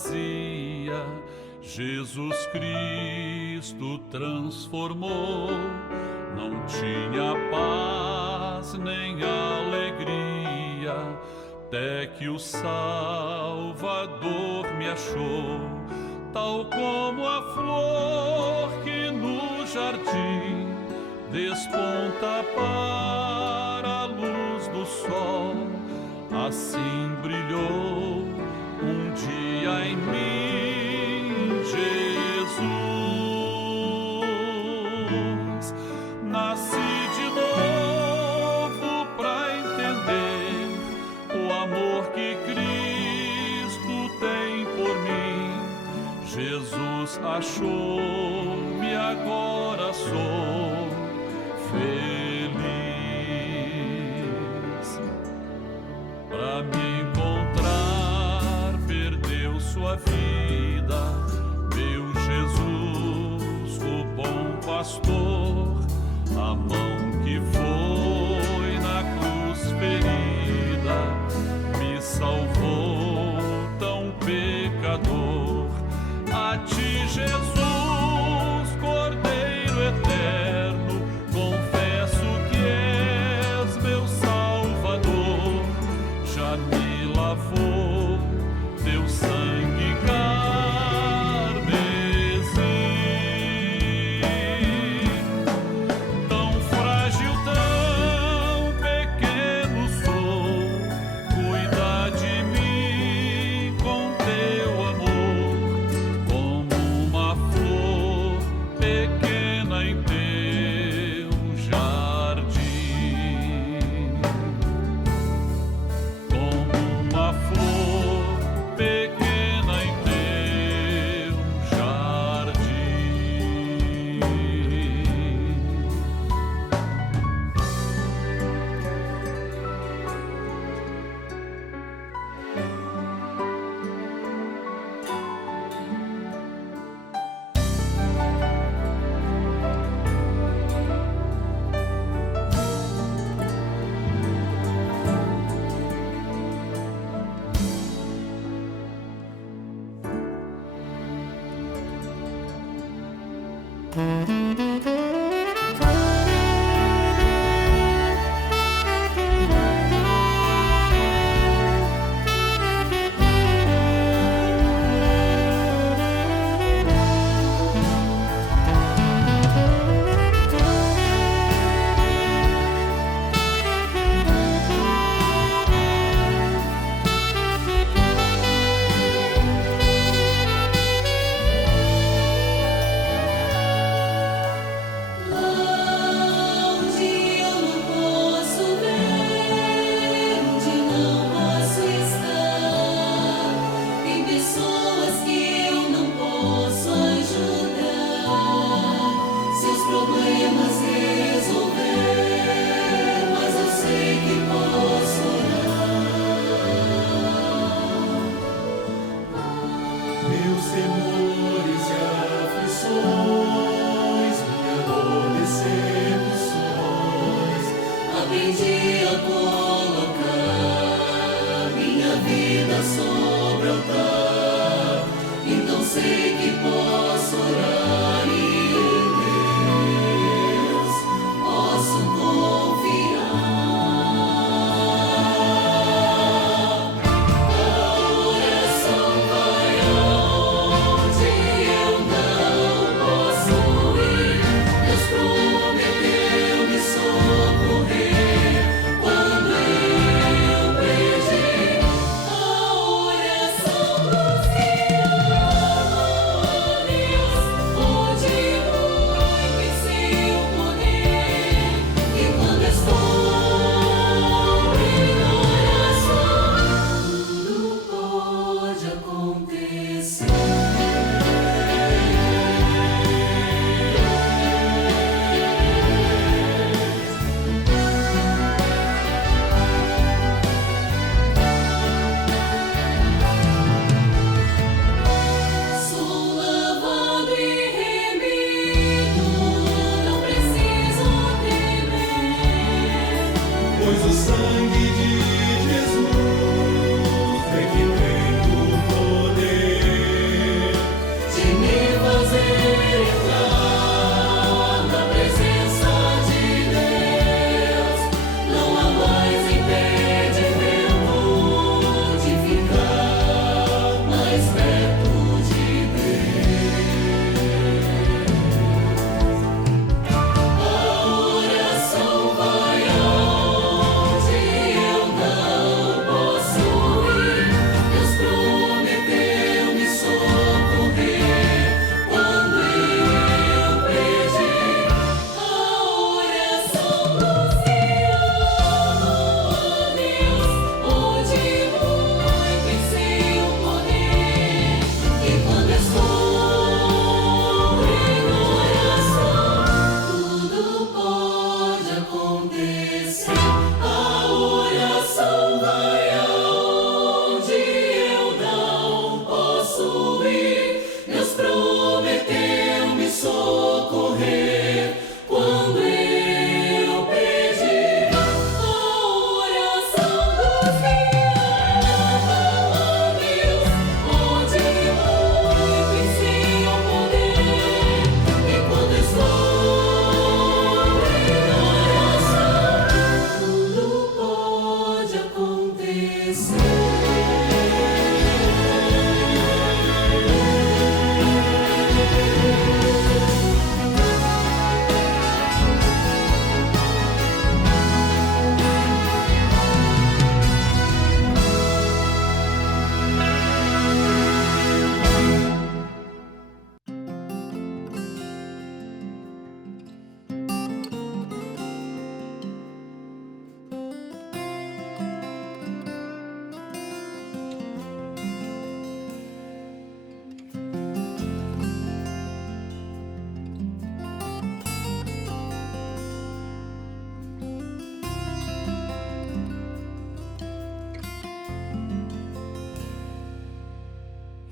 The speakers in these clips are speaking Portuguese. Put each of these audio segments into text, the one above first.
vazia, Jesus Cristo transformou. Não tinha paz nem alegria, até que o Salvador me achou. Tal como a flor que no jardim desponta para a luz do sol, assim brilhou um dia em mim Jesus. Nasci de novo para entender o amor que Cristo tem por mim. Jesus achou-me, agora sou feliz. Para me encontrar, perdeu sua vida, meu Jesus, o bom pastor. A mão que foi na cruz ferida me salvou, tão pecador. A ti, Jesus, Cordeiro eterno, confesso que és meu Salvador. Já me lavou teu sangue carmesim. Tão frágil, tão pequeno sou, cuida de mim com teu amor, como uma flor pequena em teu jardim. Como uma flor pequena em teu jardim. Meus temores e aflições, minha dor, decepções, aprendi a colocar minha vida sobre o altar. Então sei que posso orar e em Deus posso confiar. Pois o sangue de Jesus é que tem o poder.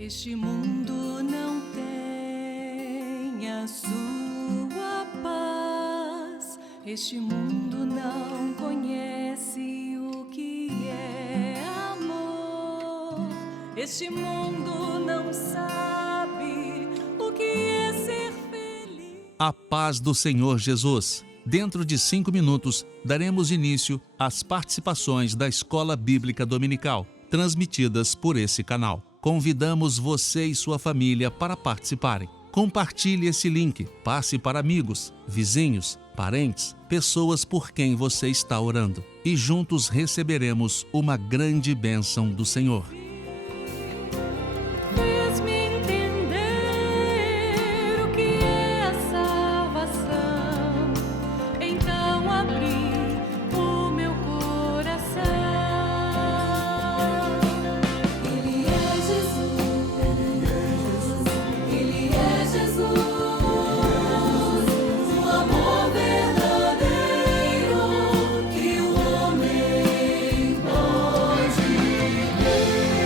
Este mundo não tem a sua paz. Este mundo não conhece o que é amor. Este mundo não sabe o que é ser feliz. A paz do Senhor Jesus. Dentro de 5 minutos, daremos início às participações da Escola Bíblica Dominical, transmitidas por esse canal. Convidamos você e sua família para participarem. Compartilhe esse link, passe para amigos, vizinhos, parentes, pessoas por quem você está orando. E juntos receberemos uma grande bênção do Senhor. Fez-me entender o que é a salvação. Então abri o meu coração. Ele é Jesus. Ele é Jesus. O amor verdadeiro que o homem pode ter.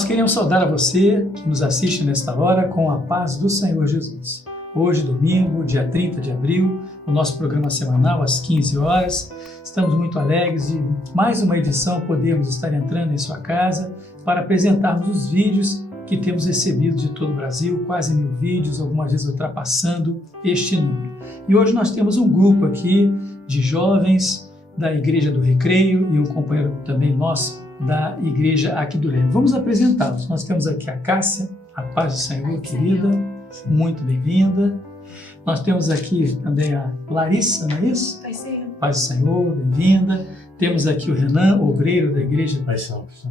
Nós queremos saudar a você que nos assiste nesta hora com a paz do Senhor Jesus. Hoje, domingo, dia 30 de abril, o nosso programa semanal às 15 horas. Estamos muito alegres de mais uma edição podermos estar entrando em sua casa para apresentarmos os vídeos que temos recebido de todo o Brasil, quase 1000 vídeos, algumas vezes ultrapassando este número. E hoje nós temos um grupo aqui de jovens da Igreja do Recreio e um companheiro também nosso da Igreja aqui do Leme. Vamos apresentá-los. Nós temos aqui a Cássia, a paz do Senhor, querida, muito bem-vinda. Nós temos aqui também a Larissa, não é isso? Paz do Senhor, bem-vinda. Temos aqui o Renan, obreiro da igreja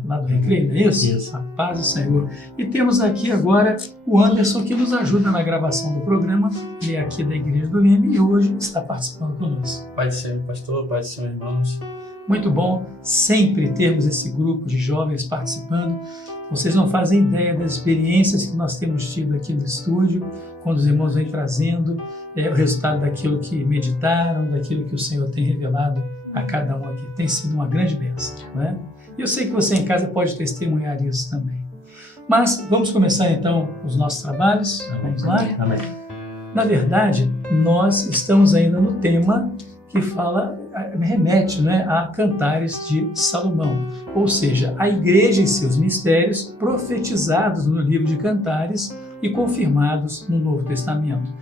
lá do Recreio, não é isso? Isso. A paz do Senhor. E temos aqui agora o Anderson, que nos ajuda na gravação do programa. Ele é aqui da Igreja do Leme e hoje está participando conosco. Paz do Senhor, pastor, paz do Senhor, irmãos. Muito bom sempre termos esse grupo de jovens participando. Vocês não fazem ideia das experiências que nós temos tido aqui no estúdio, quando os irmãos vêm trazendo o resultado daquilo que meditaram, daquilo que o Senhor tem revelado a cada um aqui. Tem sido uma grande bênção, não é? E eu sei que você em casa pode testemunhar isso também. Mas vamos começar então os nossos trabalhos. Vamos lá? Amém. Na verdade, nós estamos ainda no tema que remete, né, a Cantares de Salomão, ou seja, a igreja e seus mistérios profetizados no livro de Cantares e confirmados no Novo Testamento.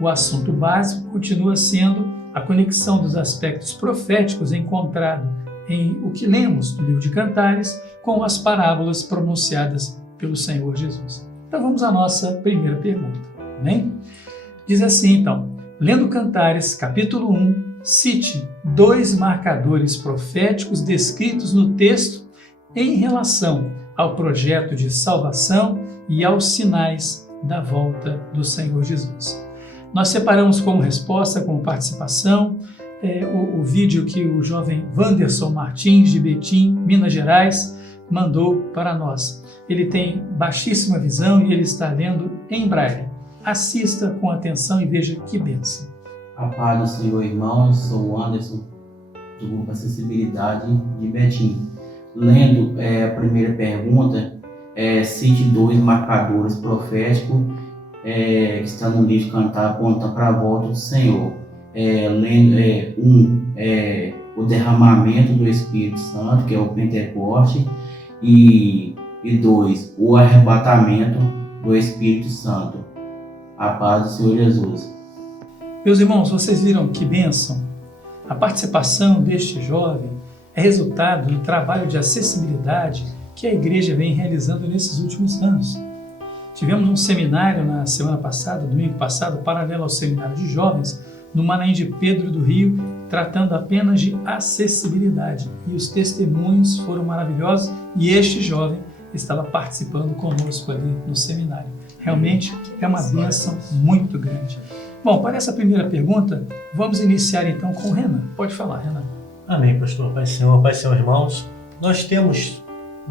O assunto básico continua sendo a conexão dos aspectos proféticos encontrados em o que lemos no livro de Cantares com as parábolas pronunciadas pelo Senhor Jesus. Então vamos à nossa primeira pergunta, amém? Diz assim então, lendo Cantares, capítulo 1, cite 2 marcadores proféticos descritos no texto em relação ao projeto de salvação e aos sinais da volta do Senhor Jesus. Nós separamos como resposta, como participação, o vídeo que o jovem Wanderson Martins, de Betim, Minas Gerais, mandou para nós. Ele tem baixíssima visão e ele está lendo em braille. Assista com atenção e veja que bênção. A paz do Senhor, irmãos, sou o Anderson, do Grupo Acessibilidade de Betim. Lendo a primeira pergunta, cite 2 marcadores proféticos que está no livro Cantar, aponta para a volta do Senhor. Lendo o derramamento do Espírito Santo, que é o Pentecoste, e 2, o arrebatamento do Espírito Santo. A paz do Senhor Jesus. Meus irmãos, vocês viram que bênção? A participação deste jovem é resultado do trabalho de acessibilidade que a igreja vem realizando nesses últimos anos. Tivemos um seminário na semana passada, domingo passado, paralelo ao seminário de jovens, no Manaim de Pedro do Rio, tratando apenas de acessibilidade. E os testemunhos foram maravilhosos e este jovem estava participando conosco ali no seminário. Realmente é uma bênção muito grande. Bom, para essa primeira pergunta, vamos iniciar então com o Renan. Pode falar, Renan. Amém, pastor, paz do Senhor, irmãos. Nós temos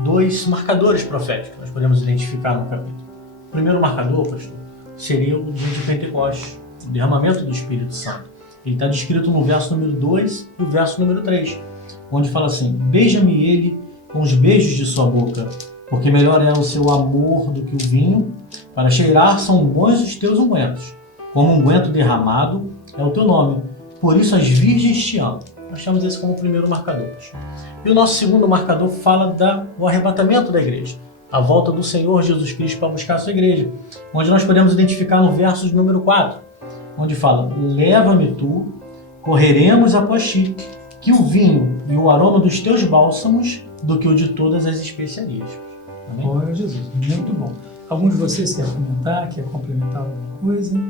2 marcadores proféticos que nós podemos identificar no capítulo. O primeiro marcador, pastor, seria o dia de Pentecostes, o derramamento do Espírito Santo. Ele está descrito no verso número 2 e o verso número 3, onde fala assim: beija-me ele com os beijos de sua boca, porque melhor é o seu amor do que o vinho, para cheirar são bons os teus ungüentos. Como unguento derramado é o teu nome, por isso as virgens te amam. Nós chamamos esse como o primeiro marcador. E o nosso segundo marcador fala do arrebatamento da igreja, a volta do Senhor Jesus Cristo para buscar a sua igreja, onde nós podemos identificar no verso de número 4, onde fala: leva-me tu, correremos após ti, que o vinho e o aroma dos teus bálsamos do que o de todas as especiarias. Amém? Glória a Jesus, muito bom. Algum de vocês quer comentar, quer complementar alguma coisa?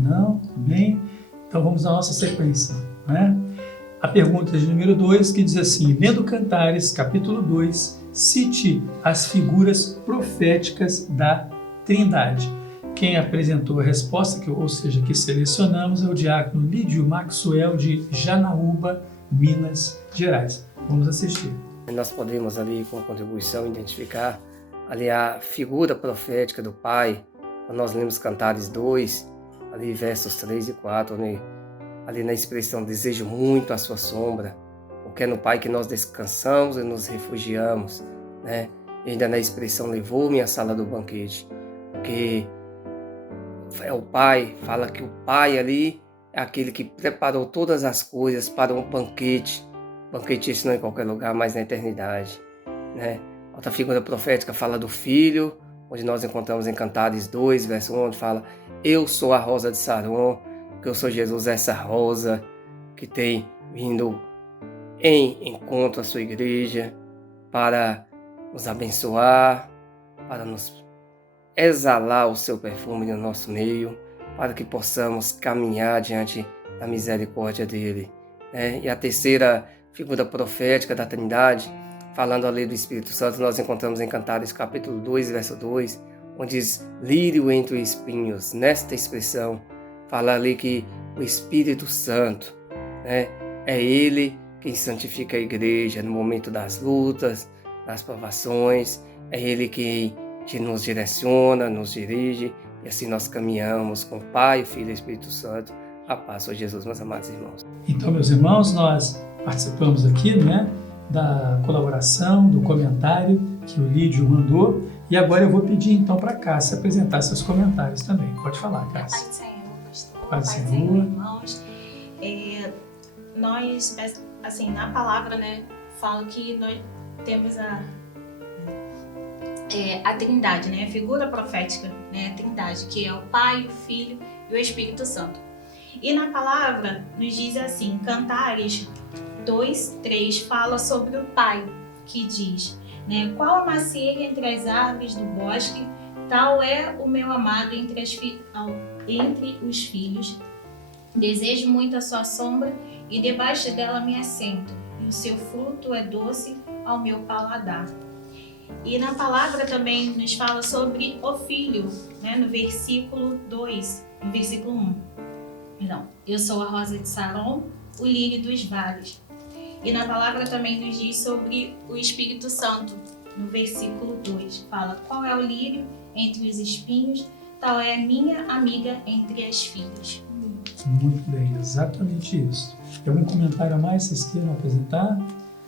Não? Bem? Então vamos à nossa sequência, né? A pergunta de número 2, que diz assim: lendo Cantares, capítulo 2, cite as figuras proféticas da Trindade. Quem apresentou a resposta, ou seja, que selecionamos, é o diácono Lídio Maxwell, de Janaúba, Minas Gerais. Vamos assistir. Nós podemos ali, com contribuição, identificar ali a figura profética do Pai, quando nós lemos Cantares 2, ali versos 3 e 4, ali na expressão desejo muito a sua sombra, porque é no Pai que nós descansamos e nos refugiamos, né? e ainda na expressão levou-me à sala do banquete, porque é o Pai, fala que o Pai ali é aquele que preparou todas as coisas para um banquete esse não em qualquer lugar, mas na eternidade, né? Outra figura profética fala do Filho, onde nós encontramos em Cantares 2, verso 1, onde fala: eu sou a rosa de Saron, que eu sou Jesus, essa rosa que tem vindo em encontro à sua igreja para nos abençoar, para nos exalar o seu perfume no nosso meio, para que possamos caminhar diante da misericórdia dele, né? E a terceira figura profética da Trindade, falando ali do Espírito Santo, nós encontramos em Cantares capítulo 2, verso 2, onde diz lírio entre espinhos. Nesta expressão, fala ali que o Espírito Santo, né, é ele quem santifica a igreja no momento das lutas, das provações, é ele quem nos direciona, nos dirige, e assim nós caminhamos com o Pai, o Filho e o Espírito Santo. A paz, Senhor Jesus, meus amados irmãos. Então, meus irmãos, nós participamos aqui, né, da colaboração, do comentário que o Lídio mandou, e agora eu vou pedir então para a Cássia apresentar seus comentários também. Pode falar, Cássia. Pai do Senhor, pastor. Pai do Pai do Senhor. Senhor, irmãos. Nós, assim, na palavra, né, falo que nós temos a Trindade, né, a figura profética, né, a Trindade, que é o Pai, o Filho e o Espírito Santo. E na palavra nos diz assim, Cantares 2:3 fala sobre o Pai, que diz, né, qual a macieira entre as árvores do bosque, tal é o meu amado entre os filhos. Desejo muito a sua sombra e debaixo dela me assento, e o seu fruto é doce ao meu paladar. E na palavra também nos fala sobre o Filho, né, no versículo 2, no versículo 1. Perdão, eu sou a rosa de Saron, o lírio dos vales. E na palavra também nos diz sobre o Espírito Santo, no versículo 2. Fala, qual é o lírio entre os espinhos, tal é a minha amiga entre as filhas. Muito bem, exatamente isso. Tem algum comentário a mais que vocês queiram apresentar?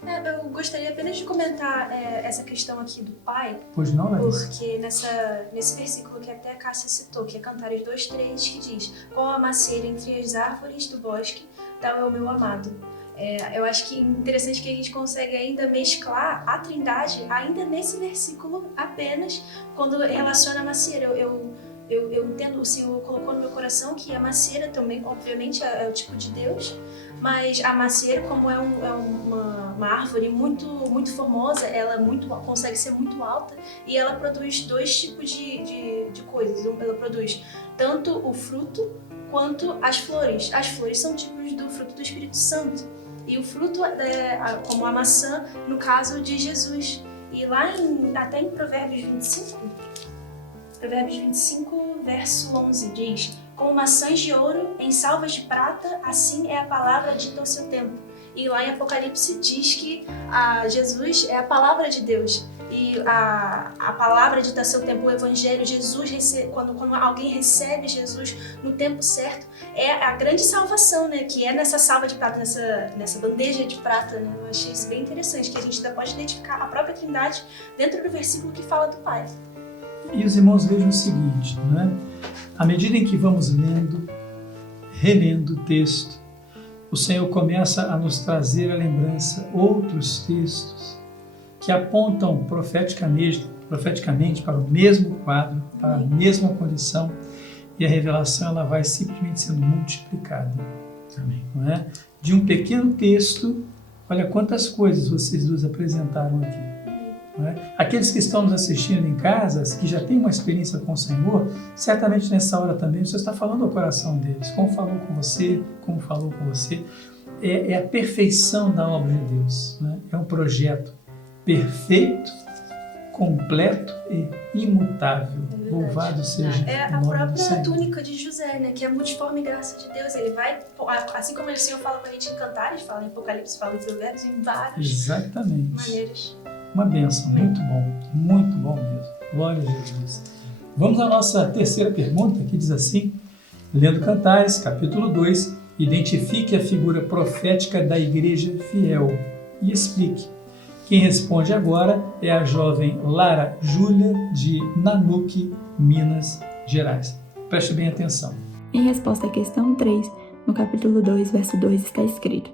Eu gostaria apenas de comentar essa questão aqui do Pai, Pois não, Larissa? porque nesse versículo que até a Cássia citou, que é Cantares 2:3, que diz: qual a macieira entre as árvores do bosque, tal é o meu amado. Eu acho que é interessante que a gente consegue ainda mesclar a Trindade ainda nesse versículo apenas, quando relaciona a macieira. Eu entendo, o Senhor colocou no meu coração que a macieira também, obviamente, é o tipo de Deus, mas a macieira, como é uma árvore muito, muito formosa, ela consegue ser muito alta e ela produz dois tipos de coisas. Ela produz tanto o fruto quanto as flores. As flores são tipos do fruto do Espírito Santo e o fruto é como a maçã, no caso de Jesus. E lá até em Provérbios 25, verso 11, diz: como maçãs de ouro em salvas de prata, assim é a palavra dita ao seu tempo. E lá em Apocalipse diz que Jesus é a palavra de Deus. E a palavra dita ao seu tempo, o Evangelho, Jesus, quando alguém recebe Jesus no tempo certo, é a grande salvação, né? Que é nessa salva de prata, nessa bandeja de prata, né? Eu achei isso bem interessante, que a gente ainda pode identificar a própria Trindade dentro do versículo que fala do Pai. E os irmãos vejam o seguinte, não é? À medida em que vamos lendo, relendo o texto, o Senhor começa a nos trazer à lembrança outros textos que apontam profeticamente para o mesmo quadro, para a mesma condição, e a revelação ela vai simplesmente sendo multiplicada. Amém. Não é? De um pequeno texto, olha quantas coisas vocês duas apresentaram aqui. Aqueles que estão nos assistindo em casa, que já têm uma experiência com o Senhor, certamente nessa hora também o Senhor está falando ao coração deles, como falou com você, como falou com você. É a perfeição da obra de Deus, né? É um projeto perfeito, completo e imutável. Louvado seja É o a nome do própria Senhor. túnica de José, né? Que é a multiforme graça de Deus. Ele vai, assim como o Senhor fala com a gente em Cantares, fala em Apocalipse, fala em Provérbios, em várias Exatamente. maneiras. Uma bênção, muito bom mesmo. Glória a Jesus. Vamos à nossa terceira pergunta, que diz assim, lendo Cantares, capítulo 2, identifique a figura profética da igreja fiel e explique Quem responde agora é a jovem Lara Júlia, de Nanuque, Minas Gerais. Preste bem atenção. Em resposta à questão 3, no capítulo 2, verso 2, está escrito: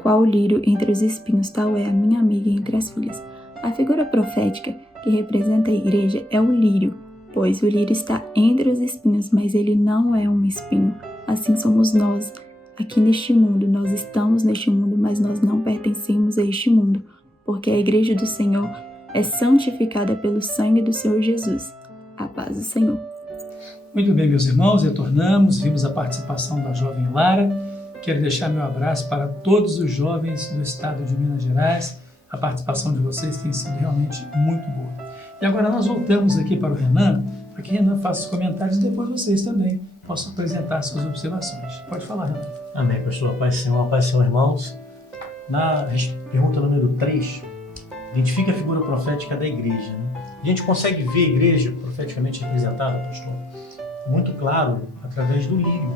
qual o lírio entre os espinhos, tal é a minha amiga entre as filhas. A figura profética que representa a igreja é o lírio, pois o lírio está entre os espinhos, mas ele não é um espinho. Assim somos nós, aqui neste mundo. Nós estamos neste mundo, mas nós não pertencemos a este mundo, porque a igreja do Senhor é santificada pelo sangue do Senhor Jesus. A paz do Senhor. Muito bem, meus irmãos, retornamos, vimos a participação da jovem Lara. Quero deixar meu abraço para todos os jovens do estado de Minas Gerais. A participação de vocês tem sido realmente muito boa. E agora nós voltamos aqui para o Renan, para que o Renan faça os comentários e depois vocês também possam apresentar suas observações. Pode falar, Renan. Amém, pastor. Paz do Senhor, irmãos. Na pergunta número 3, identifica a figura profética da igreja. Né? A gente consegue ver a igreja profeticamente representada, pastor, muito claro, através do lírio.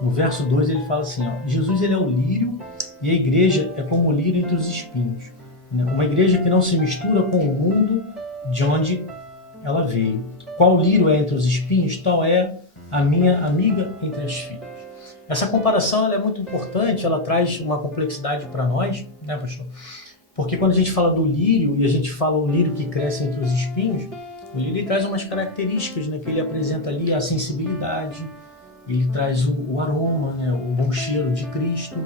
No verso 2 ele fala assim, ó, Jesus ele é o lírio e a igreja é como o lírio entre os espinhos. Né? Uma igreja que não se mistura com o mundo de onde ela veio. Qual lírio é entre os espinhos, tal é a minha amiga entre as filhas. Essa comparação ela é muito importante, ela traz uma complexidade para nós, né, pastor? Porque quando a gente fala do lírio e a gente fala o lírio que cresce entre os espinhos, o lírio ele traz umas características, né, que ele apresenta ali a sensibilidade, ele traz o aroma, né, o bom cheiro de Cristo,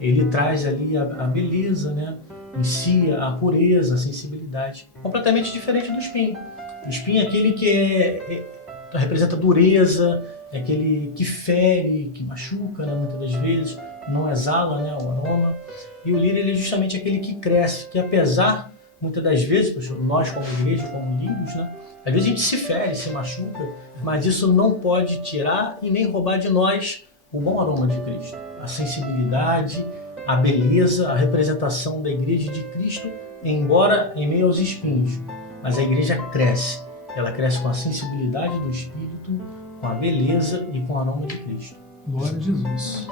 ele traz ali a beleza, né, em si, a pureza, a sensibilidade, completamente diferente do espinho. O espinho é aquele que representa dureza, é aquele que fere, que machuca, né, muitas das vezes, não exala, né, o aroma. E o lírio ele é justamente aquele que cresce, que apesar, muitas das vezes, pastor, nós como igreja, como lírios, né, às vezes a gente se fere, se machuca, mas isso não pode tirar e nem roubar de nós o bom aroma de Cristo. A sensibilidade, a beleza, a representação da igreja de Cristo, embora em meio aos espinhos. Mas a igreja cresce. Ela cresce com a sensibilidade do Espírito, com a beleza e com o aroma de Cristo. Glória a Jesus.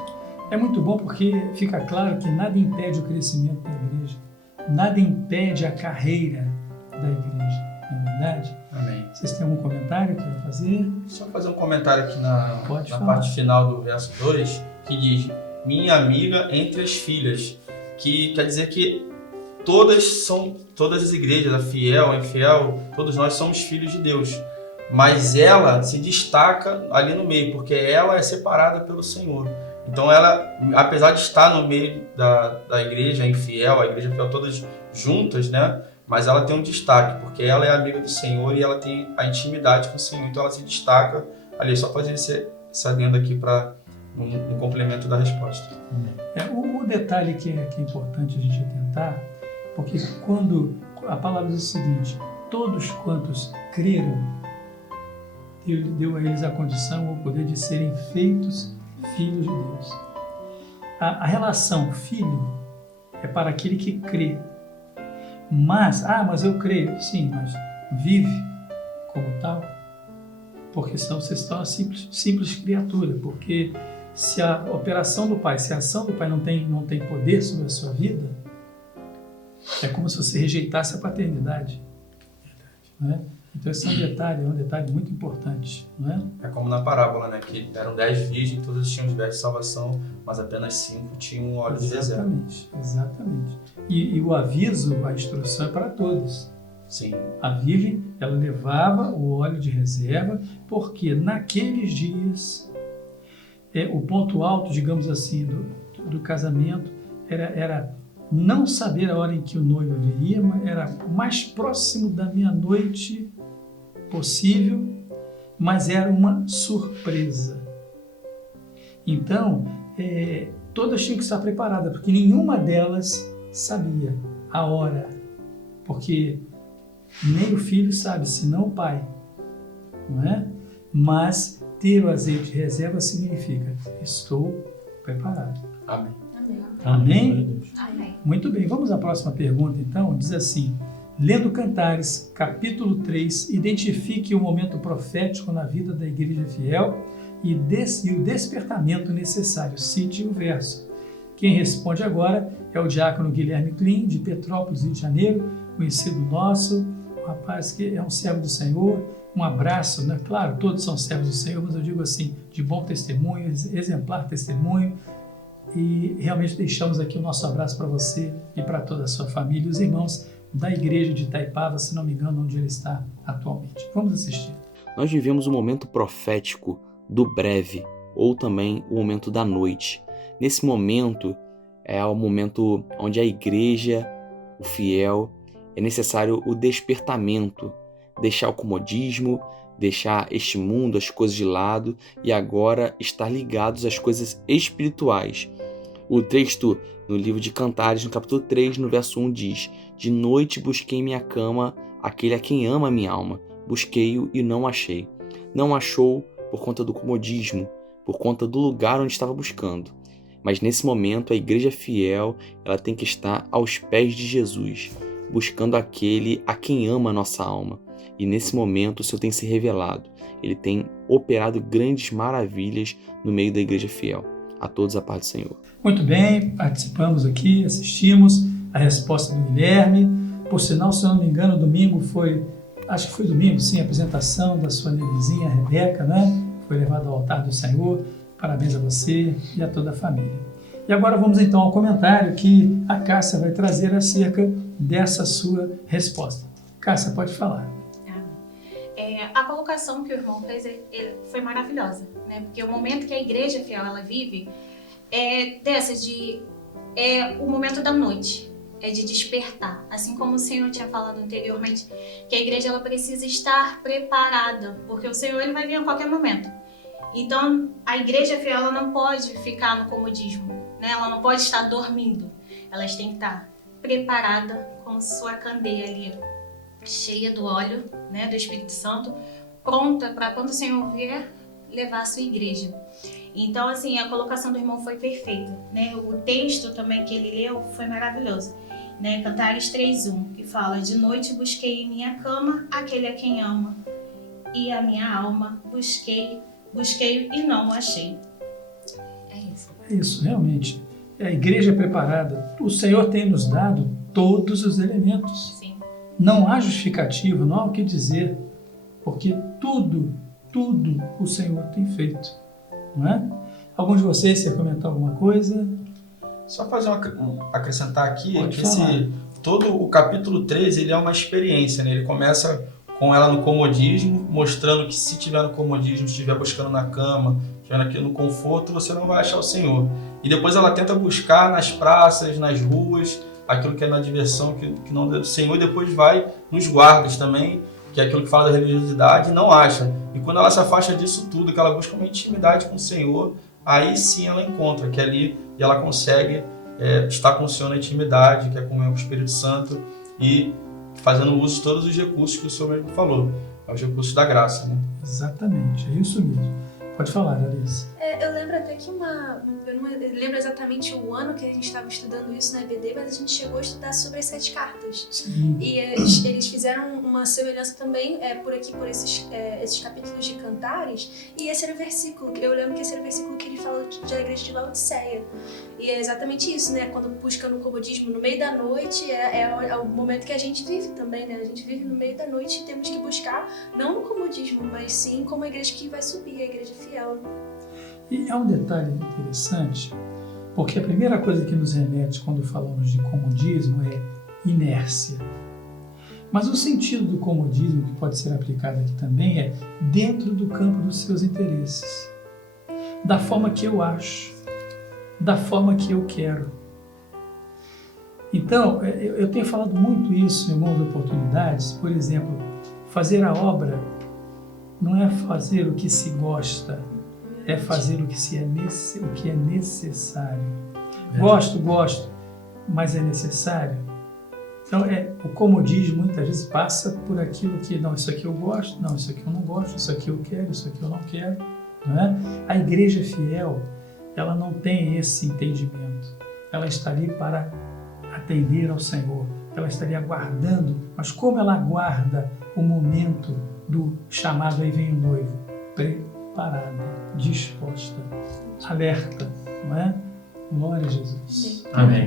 É muito bom porque fica claro que nada impede o crescimento da igreja. Nada impede a carreira da igreja. Não é verdade? Amém. Vocês têm algum comentário que eu vou fazer? Só fazer um comentário aqui na falar. parte final do verso 2, que diz, minha amiga entre as filhas, que quer dizer que todas as igrejas, a fiel, a infiel, todos nós somos filhos de Deus. Mas ela se destaca ali no meio, porque ela é separada pelo Senhor. Então ela, apesar de estar no meio da igreja infiel, a igreja fiel, todas juntas, né? Mas ela tem um destaque, porque ela é amiga do Senhor e ela tem a intimidade com o Senhor. Então ela se destaca ali. Só fazer esse adendo aqui para um complemento da resposta. O detalhe que é importante a gente atentar, porque quando a palavra diz o seguinte, todos quantos creram, Deus deu a eles a condição, o poder de serem feitos filhos de Deus. A relação filho é para aquele que crê. Mas eu creio, sim, mas vive como tal, porque senão vocês estão uma simples criatura, porque se a operação do Pai, se a ação do Pai não tem poder sobre a sua vida, é como se você rejeitasse a paternidade. Não é? Então esse é um detalhe muito importante. Não é? É como na parábola, né? Que eram 10 virgens, todos tinham os 10 de salvação, mas apenas 5 tinham óleo de reserva. Exatamente. E o aviso, a instrução é para todos. Sim. A virgem, ela levava o óleo de reserva, porque naqueles dias, o ponto alto, digamos assim, do casamento era não saber a hora em que o noivo viria, mas era o mais próximo da meia-noite possível, mas era uma surpresa. Então, todas tinham que estar preparadas, porque nenhuma delas sabia a hora, porque nem o filho sabe, senão o pai, não é? Mas ter o azeite de reserva significa, estou preparado. Amém. Amém? Amém. Muito bem, vamos à próxima pergunta então. Diz assim, lendo Cantares, capítulo 3, identifique o momento profético na vida da igreja fiel e o despertamento necessário. Cite o verso. Quem responde agora é o diácono Guilherme Klein, de Petrópolis, Rio de Janeiro, conhecido nosso, um rapaz que é um servo do Senhor. Um abraço, né? Claro, todos são servos do Senhor, mas eu digo assim, de bom testemunho, exemplar testemunho. E realmente deixamos aqui o nosso abraço para você e para toda a sua família, os irmãos da igreja de Itaipava, se não me engano, onde ele está atualmente. Vamos assistir. Nós vivemos o momento profético do breve, ou também o momento da noite. Nesse momento é o momento onde a igreja, o fiel, é necessário o despertamento, deixar o comodismo, deixar este mundo, as coisas de lado e agora estar ligados às coisas espirituais. O texto no livro de Cantares, no capítulo 3, no verso 1 diz: de noite busquei em minha cama aquele a quem ama a minha alma. Busquei-o e não achei. Não achou por conta do comodismo, por conta do lugar onde estava buscando. Mas nesse momento a igreja fiel, ela tem que estar aos pés de Jesus, buscando aquele a quem ama a nossa alma. E nesse momento o Senhor tem se revelado. Ele tem operado grandes maravilhas no meio da igreja fiel. A todos a paz do Senhor. Muito bem, participamos aqui, assistimos a resposta do Guilherme. Por sinal, se eu não me engano, domingo foi, acho que foi domingo, sim, a apresentação da sua nenezinha, a Rebeca, né? Foi levada ao altar do Senhor. Parabéns a você e a toda a família. E agora vamos então ao comentário que a Cássia vai trazer acerca dessa sua resposta. Cássia, pode falar. A colocação que o irmão fez foi maravilhosa, né? Porque o momento que a igreja fiel ela vive é o momento da noite, é de despertar. Assim como o Senhor tinha falado anteriormente, que a igreja ela precisa estar preparada, porque o Senhor ele vai vir a qualquer momento. Então, a igreja fiel ela não pode ficar no comodismo, né? Ela não pode estar dormindo. Elas têm que estar preparada com sua candeia ali, cheia do óleo, né, do Espírito Santo, pronta para quando o Senhor vier levar a sua igreja. Então, assim, a colocação do irmão foi perfeita, né? O texto também que ele leu foi maravilhoso, né? Cantares 3:1, que fala: de noite busquei em minha cama aquele a quem ama, e a minha alma busquei e não o achei. É isso. É isso, realmente. A igreja é preparada. O Senhor tem nos dado todos os elementos. Sim. Não há justificativa, não há o que dizer, porque tudo o Senhor tem feito, não é? Algum de vocês quer comentar alguma coisa? Só fazer acrescentar aqui Pode que falar. todo o capítulo 13 ele é uma experiência, né? Ele começa com ela no comodismo, mostrando que se estiver no comodismo, estiver buscando na cama, estiver aqui no conforto, você não vai achar o Senhor. E depois ela tenta buscar nas praças, nas ruas, aquilo que é na diversão, que não é do Senhor, e depois vai nos guardas também, que é aquilo que fala da religiosidade, e não acha. E quando ela se afasta disso tudo, que ela busca uma intimidade com o Senhor, aí sim ela encontra, que é ali, e ela consegue estar com o Senhor na intimidade, que é comunhão com o Espírito Santo, e fazendo uso de todos os recursos que o Senhor mesmo falou, é os recursos da graça, né? Exatamente, é isso mesmo. Pode falar, Alice. Eu lembro até que eu não lembro exatamente o ano que a gente estava estudando isso na EBD, mas a gente chegou a estudar sobre as 7 cartas. Sim. E eles fizeram uma semelhança também por esses capítulos de Cantares, e esse era o versículo, eu lembro que esse era o versículo que ele fala da igreja de Laodiceia. E é exatamente isso, né? Quando busca no comodismo no meio da noite, é o momento que a gente vive também, né? A gente vive no meio da noite e temos que buscar, não no comodismo, mas sim como a igreja que vai subir, a igreja fiel. E é um detalhe interessante, porque a primeira coisa que nos remete quando falamos de comodismo é inércia. Mas o sentido do comodismo que pode ser aplicado aqui também é dentro do campo dos seus interesses, da forma que eu acho, da forma que eu quero. Então, eu tenho falado muito isso em algumas oportunidades. Por exemplo, fazer a obra não é fazer o que se gosta, é fazer o que é necessário. Gosto, mas é necessário. Então, o comodismo muitas vezes passa por aquilo que, não, isso aqui eu gosto, não, isso aqui eu não gosto, isso aqui eu quero, isso aqui eu não quero. Não é? A igreja fiel, ela não tem esse entendimento. Ela está ali para atender ao Senhor. Ela estaria aguardando, mas como ela aguarda o momento do chamado aí vem o noivo? Preparada, disposta, alerta, não é? Glória a Jesus. Amém.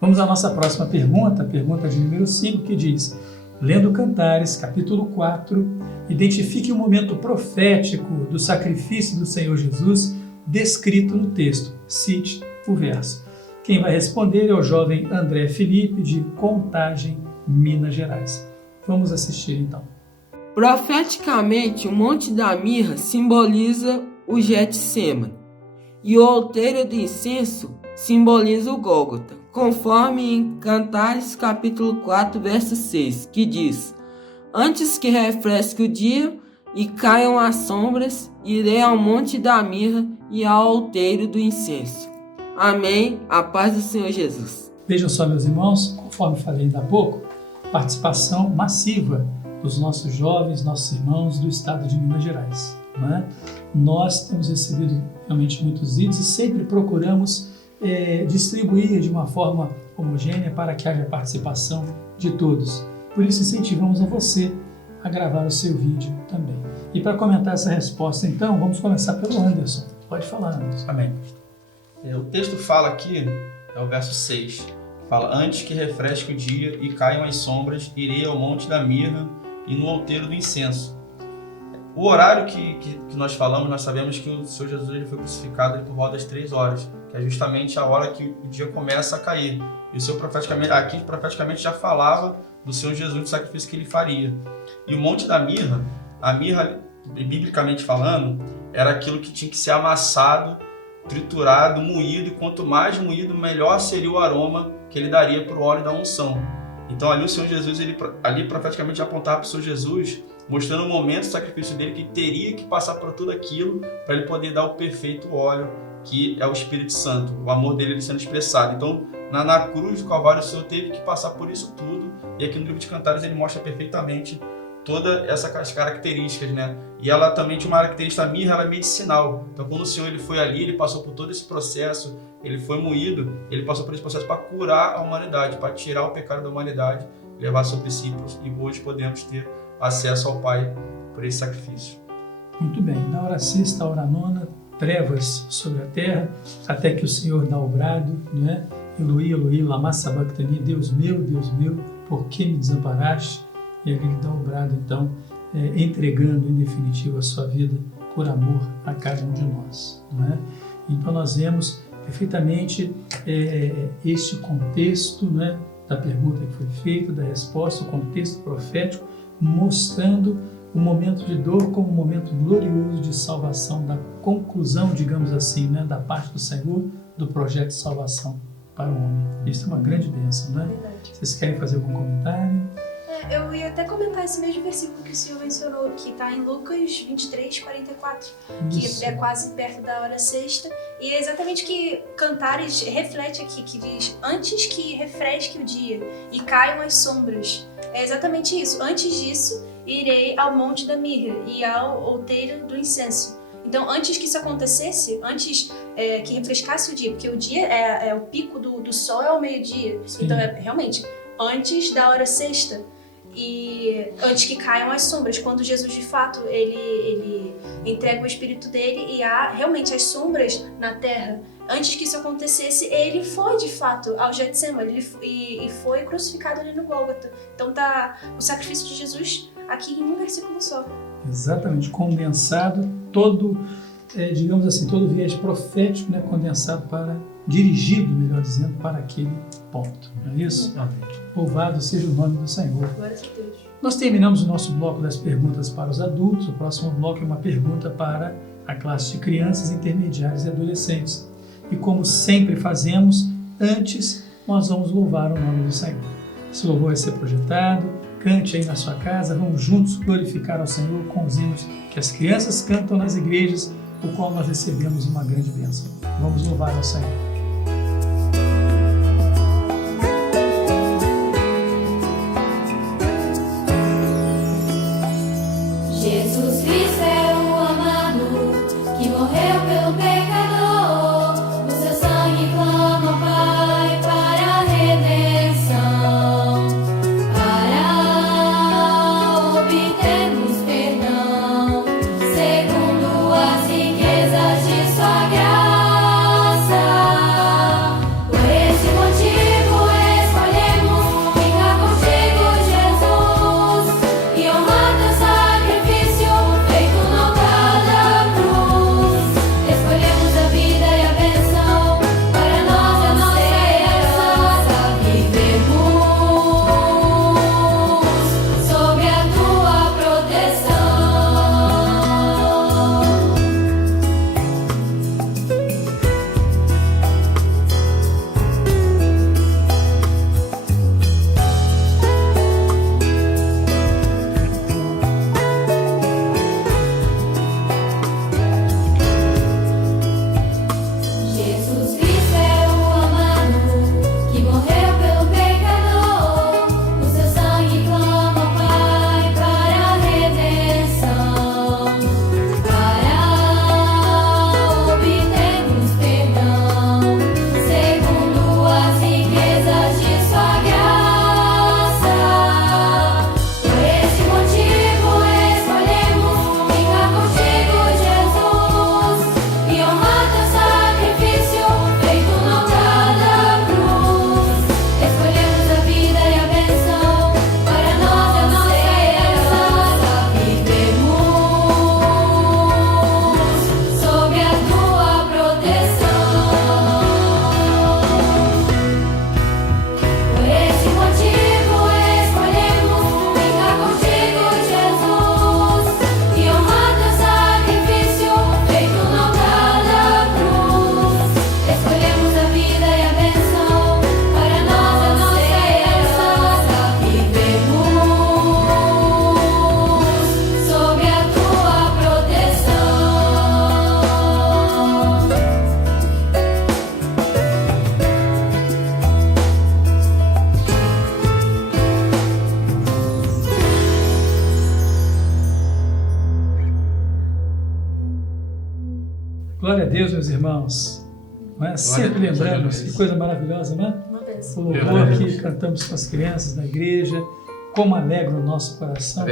Vamos à nossa próxima pergunta, a pergunta de número 5, que diz: lendo Cantares, capítulo 4, identifique o momento profético do sacrifício do Senhor Jesus descrito no texto. Cite o verso. Quem vai responder é o jovem André Felipe, de Contagem, Minas Gerais. Vamos assistir então. Profeticamente, o Monte da Mirra simboliza o Getsêmani e o outeiro do incenso simboliza o Gólgota, conforme em Cantares capítulo 4, verso 6, que diz: antes que refresque o dia e caiam as sombras, irei ao Monte da Mirra e ao outeiro do incenso. Amém. A paz do Senhor Jesus. Vejam só, meus irmãos, conforme falei ainda há pouco, participação massiva dos nossos jovens, nossos irmãos do estado de Minas Gerais. Né? Nós temos recebido realmente muitos vídeos e sempre procuramos distribuir de uma forma homogênea para que haja participação de todos. Por isso incentivamos a você a gravar o seu vídeo também. E para comentar essa resposta, então, vamos começar pelo Anderson. Pode falar, Anderson. Amém. O texto fala aqui, é o verso 6, fala: antes que refresque o dia e caiam as sombras, irei ao Monte da Mirra e no outeiro do incenso. O horário que nós falamos, nós sabemos que o Senhor Jesus ele foi crucificado por volta das 3 horas, que é justamente a hora que o dia começa a cair. E o Senhor profeticamente já falava do Senhor Jesus, do sacrifício que ele faria. E o Monte da Mirra, a mirra, biblicamente falando, era aquilo que tinha que ser amassado, triturado, moído, e quanto mais moído, melhor seria o aroma que ele daria para o óleo da unção. Então ali o Senhor Jesus, ele profeticamente apontava para o Senhor Jesus, mostrando o momento do sacrifício dele, que teria que passar por tudo aquilo para ele poder dar o perfeito óleo, que é o Espírito Santo, o amor dele sendo expressado. Então na cruz do Calvário o Senhor teve que passar por isso tudo, e aqui no livro de Cantares ele mostra perfeitamente todas essas características, né? E ela também tinha uma característica, a mirra, ela é medicinal. Então quando o Senhor ele foi ali, ele passou por todo esse processo, ele foi moído, ele passou por esse processo para curar a humanidade, para tirar o pecado da humanidade, levar sobre si, e hoje podemos ter acesso ao Pai por esse sacrifício. Muito bem, na hora sexta, a hora nona, trevas sobre a terra, até que o Senhor dá o brado, né? Eloi, Eloi, lama sabachthani, Deus meu, por que me desamparaste? E ele dá o brado, então, entregando em definitivo a sua vida por amor a cada um de nós. Não é? Então nós vemos perfeitamente este contexto, né, da pergunta que foi feita, da resposta, o contexto profético, mostrando o momento de dor como um momento glorioso de salvação, da conclusão, digamos assim, né, da parte do Senhor, do projeto de salvação para o homem. Isso é uma grande bênção, não é? Vocês querem fazer algum comentário? Eu ia até comentar esse mesmo versículo que o senhor mencionou, que está em Lucas 23, 44, Isso. que é quase perto da hora sexta, e é exatamente o que Cantares reflete aqui, que diz: antes que refresque o dia e caiam as sombras. É exatamente isso. Antes disso, irei ao Monte da Mirra e ao outeiro do incenso. Então, antes que isso acontecesse, antes que refrescasse o dia, porque o dia é o pico do sol, é o meio-dia. Então, é realmente antes da hora sexta. E antes que caiam as sombras, quando Jesus de fato ele entrega o Espírito dele e há realmente as sombras na terra. Antes que isso acontecesse, ele foi de fato ao Getsemane e foi crucificado ali no Gólgota. Então tá o sacrifício de Jesus aqui em um versículo só. Exatamente, condensado, todo, digamos assim, todo o viés profético, né, condensado dirigido, melhor dizendo, para aquele ponto. Não é isso? Louvado seja o nome do Senhor. Glória a Deus. Nós terminamos o nosso bloco das perguntas para os adultos. O próximo bloco é uma pergunta para a classe de crianças, intermediários e adolescentes. E como sempre fazemos, antes nós vamos louvar o nome do Senhor. Esse louvor vai ser projetado, cante aí na sua casa, vamos juntos glorificar ao Senhor com os hinos que as crianças cantam nas igrejas, o qual nós recebemos uma grande bênção. Vamos louvar ao Senhor. Jesus Cristo é o amado que morreu pelo pecador. O seu sangue clama ao Pai para a redenção, para obtermos perdão, segundo as riquezas de sua graça. Glória a Deus, meus irmãos. Não é? Sempre lembramos, que coisa maravilhosa, não é? Uma vez. O louvor que cantamos com as crianças da igreja, como alegra o nosso coração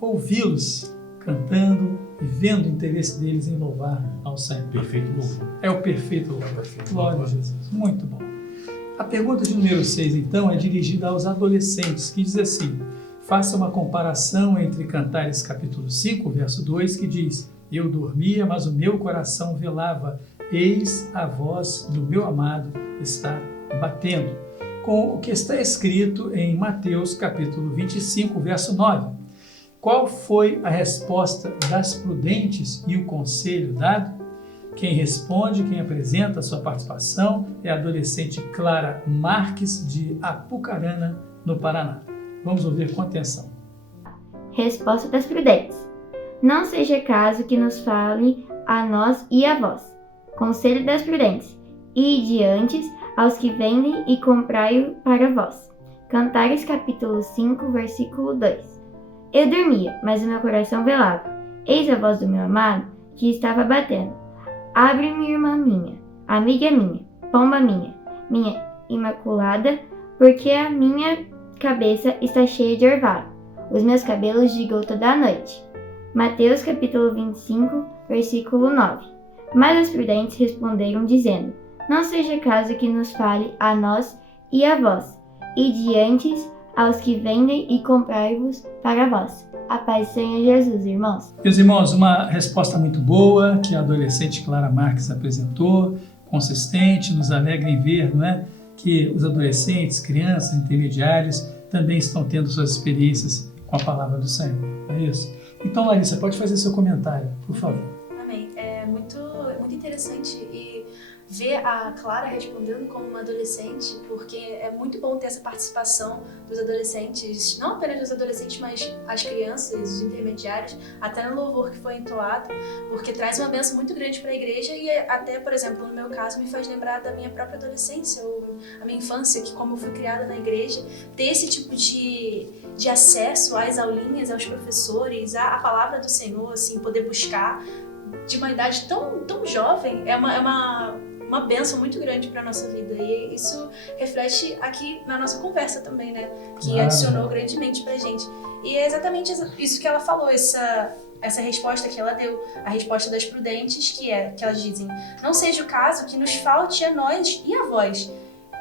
ouvi-los cantando e vendo o interesse deles em louvar ao Senhor. Perfeito louvor. É o perfeito louvor. Glória a Jesus. Muito bom. A pergunta de número 6, então, é dirigida aos adolescentes, que diz assim: faça uma comparação entre Cantares capítulo 5, verso 2, que diz: eu dormia, mas o meu coração velava, eis a voz do meu amado está batendo, com o que está escrito em Mateus capítulo 25, verso 9. Qual foi a resposta das prudentes e o conselho dado? Quem responde, quem apresenta a sua participação é a adolescente Clara Marques, de Apucarana, no Paraná. Vamos ouvir com atenção. Resposta das prudentes. Não seja caso que nos fale a nós e a vós. Conselho das prudentes. Ide antes aos que vendem e comprai-o para vós. Cantares capítulo 5, versículo 2. Eu dormia, mas o meu coração velava. Eis a voz do meu amado, que estava batendo. Abre-me, irmã minha, amiga minha, pomba minha imaculada, porque a minha cabeça está cheia de orvalho, os meus cabelos de gota da noite. Mateus capítulo 25, versículo 9. Mas as prudentes responderam dizendo: não seja caso que nos fale a nós e a vós, e diantes aos que vendem e comprai-vos para vós. A paz do Senhor Jesus, irmãos. Meus irmãos, uma resposta muito boa que a adolescente Clara Marques apresentou, consistente, nos alegra em ver, não é, que os adolescentes, crianças, intermediários também estão tendo suas experiências com a palavra do Senhor. É isso? Então, Larissa, pode fazer seu comentário, por favor. Amém. É muito interessante e ver a Clara respondendo como uma adolescente, porque é muito bom ter essa participação dos adolescentes, não apenas dos adolescentes, mas as crianças, os intermediários, até no louvor que foi entoado, porque traz uma bênção muito grande para a igreja e até, por exemplo, no meu caso, me faz lembrar da minha própria adolescência, ou a minha infância, que como eu fui criada na igreja, ter esse tipo de acesso às aulinhas, aos professores, à palavra do Senhor, assim, poder buscar de uma idade tão jovem, é uma bênção muito grande para a nossa vida. E isso reflete aqui na nossa conversa também, né? Que claro, adicionou grandemente pra gente. E é exatamente isso que ela falou, essa resposta que ela deu, a resposta das prudentes, que elas dizem: não seja o caso que nos falte a nós e a vós.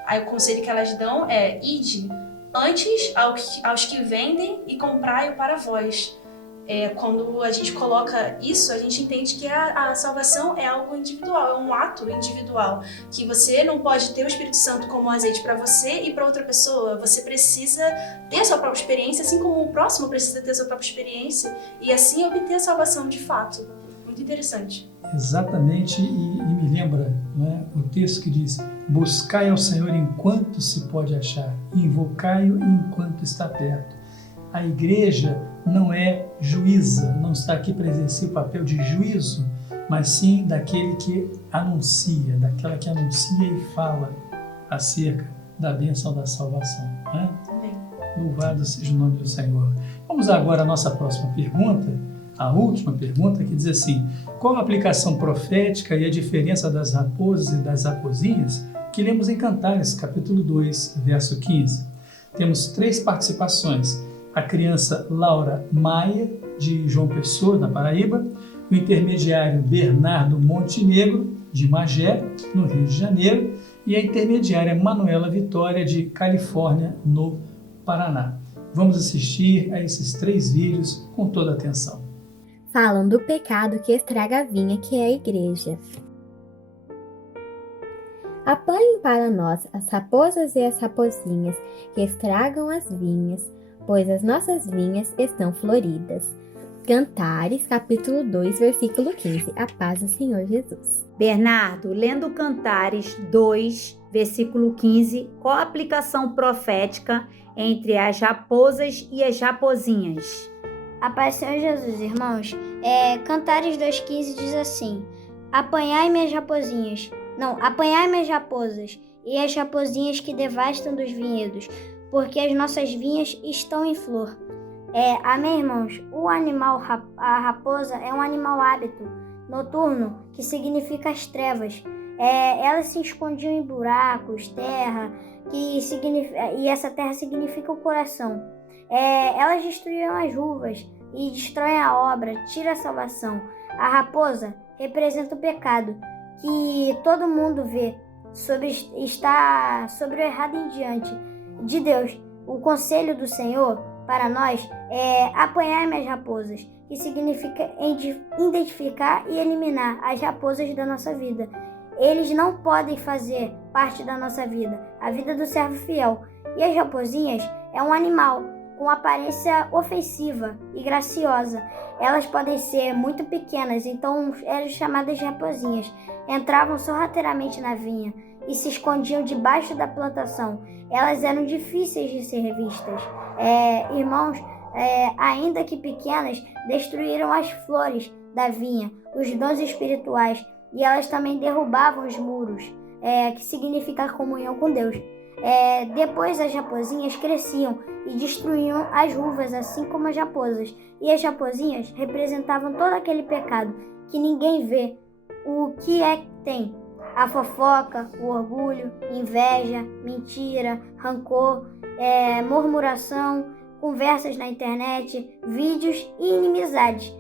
Aí o conselho que elas dão é: ide antes aos que vendem e comprai-o para vós. Quando a gente coloca isso, a gente entende que a salvação é algo individual, é um ato individual, que você não pode ter o Espírito Santo como azeite para você e para outra pessoa. Você precisa ter a sua própria experiência, assim como o próximo precisa ter a sua própria experiência, e assim obter a salvação de fato. Muito interessante. Exatamente, e me lembra, né, o texto que diz: buscai ao Senhor enquanto se pode achar, invocai-o enquanto está perto. A igreja não é juíza, não está aqui para exercer o papel de juízo, mas sim daquele que anuncia, daquela que anuncia e fala acerca da bênção da salvação. Né? Amém. Louvado seja o nome do Senhor. Vamos agora à nossa próxima pergunta, a última pergunta, que diz assim: qual a aplicação profética e a diferença das raposas e das raposinhas que lemos em Cantares, capítulo 2, verso 15? Temos 3 participações: a criança Laura Maia, de João Pessoa, na Paraíba, o intermediário Bernardo Montenegro, de Magé, no Rio de Janeiro, e a intermediária Manuela Vitória, de Califórnia, no Paraná. Vamos assistir a esses 3 vídeos com toda atenção. Falam do pecado que estraga a vinha, que é a igreja. Apanhem para nós as raposas e as raposinhas que estragam as vinhas, pois as nossas vinhas estão floridas. Cantares, capítulo 2, versículo 15. A paz do Senhor Jesus. Bernardo, lendo Cantares 2, versículo 15, qual a aplicação profética entre as raposas e as raposinhas? A paz do Senhor Jesus, irmãos. Cantares 2,15 diz assim: apanhai-me as raposas e as raposinhas que devastam dos vinhedos, porque as nossas vinhas estão em flor. Amém, irmãos? O animal, a raposa, é um animal hábito noturno, que significa as trevas. Elas se escondiam em buracos, terra, e essa terra significa o coração. Elas destruíam as uvas e destroem a obra, tiram a salvação. A raposa representa o pecado, que todo mundo vê, está sobre o errado em diante de Deus. O conselho do Senhor para nós é apanhar-me as raposas, que significa identificar e eliminar as raposas da nossa vida. Eles não podem fazer parte da nossa vida, a vida do servo fiel. E as raposinhas é um animal com aparência ofensiva e graciosa. Elas podem ser muito pequenas, então eram chamadas de raposinhas. Entravam sorrateiramente na vinha e se escondiam debaixo da plantação. Elas eram difíceis de ser revistas. Irmãos, ainda que pequenas, destruíram as flores da vinha, os dons espirituais, e elas também derrubavam os muros, que significa a comunhão com Deus. Depois as raposinhas cresciam e destruíam as uvas, assim como as raposas. E as raposinhas representavam todo aquele pecado que ninguém vê. O que é que tem? A fofoca, o orgulho, inveja, mentira, rancor, murmuração, conversas na internet, vídeos e inimizades.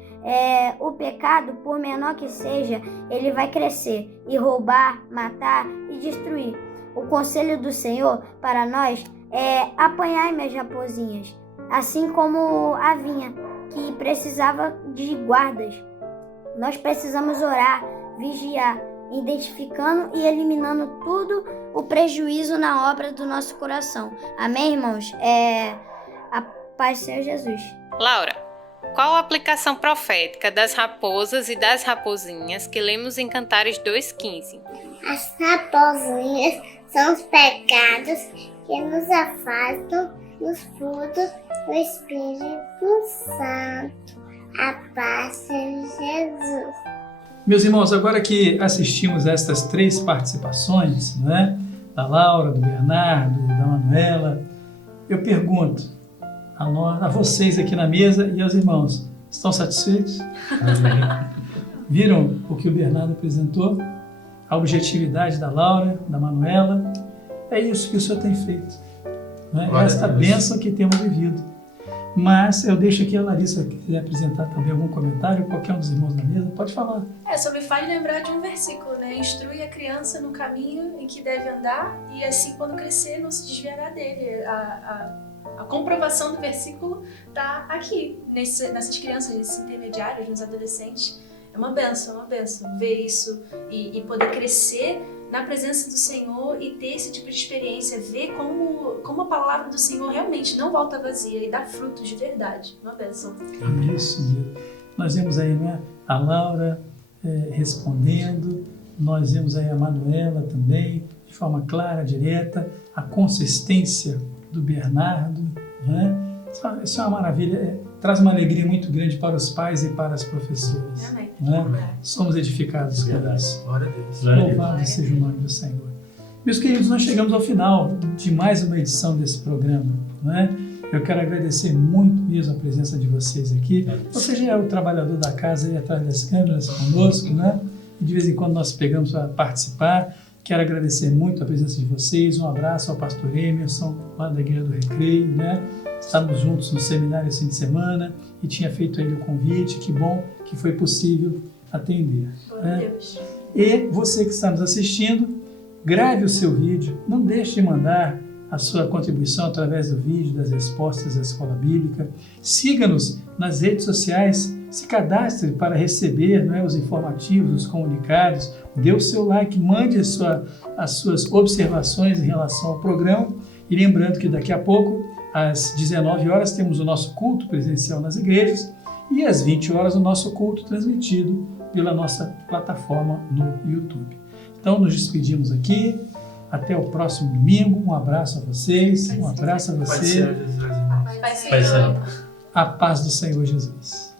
O pecado, por menor que seja, ele vai crescer e roubar, matar e destruir. O conselho do Senhor para nós é apanhar as raposinhas, assim como a vinha, que precisava de guardas. Nós precisamos orar, vigiar, identificando e eliminando tudo o prejuízo na obra do nosso coração. Amém, irmãos? A paz do Senhor Jesus. Laura, qual a aplicação profética das raposas e das raposinhas que lemos em Cantares 2,15? As raposinhas são os pecados que nos afastam dos frutos do Espírito Santo. A paz de Jesus. Meus irmãos, agora que assistimos a estas 3 participações, né, da Laura, do Bernardo, da Manuela, eu pergunto a vocês aqui na mesa e aos irmãos, estão satisfeitos? Viram o que o Bernardo apresentou? A objetividade da Laura, da Manuela? É isso que o Senhor tem feito. Né? Esta bênção que temos vivido. Mas eu deixo aqui a Larissa, se quiser apresentar também algum comentário, qualquer um dos irmãos da mesa, pode falar. Só me faz lembrar de um versículo, né? Instrui a criança no caminho em que deve andar e assim quando crescer não se desviará dele. A comprovação do versículo está aqui, nessas crianças, nesses intermediários, nos adolescentes. É uma benção ver isso e poder crescer na presença do Senhor e ter esse tipo de experiência, ver como a palavra do Senhor realmente não volta vazia e dá frutos de verdade. Uma benção. Isso mesmo. Nós vemos aí, né, a Laura respondendo, nós vemos aí a Manuela também, de forma clara, direta, a consistência do Bernardo, né? Isso é uma maravilha, traz uma alegria muito grande para os pais e para as professoras. Amém. Né? Somos edificados por isso. Glória a Deus. Louvado seja o nome do Senhor. Meus queridos, nós chegamos ao final de mais uma edição desse programa. Né? Eu quero agradecer muito mesmo a presença de vocês aqui. Você já é o trabalhador da casa aí atrás das câmeras conosco, né? E de vez em quando nós pegamos para participar. Quero agradecer muito a presença de vocês. Um abraço ao pastor Emerson, lá da Igreja do Recreio, né? Estávamos juntos no seminário esse fim de semana e tinha feito ele o convite. Que bom que foi possível atender. Glória a Deus. E você que está nos assistindo, grave o seu vídeo. Não deixe de mandar a sua contribuição através do vídeo, das respostas da Escola Bíblica. Siga-nos nas redes sociais. Se cadastre para receber, né, os informativos, os comunicados. Dê o seu like, mande as suas observações em relação ao programa. E lembrando que daqui a pouco, às 19 horas, temos o nosso culto presencial nas igrejas e às 20 horas o nosso culto transmitido pela nossa plataforma no YouTube. Então, nos despedimos aqui. Até o próximo domingo. Um abraço a vocês. Um abraço a você. Pai Senhor. A paz do Senhor Jesus.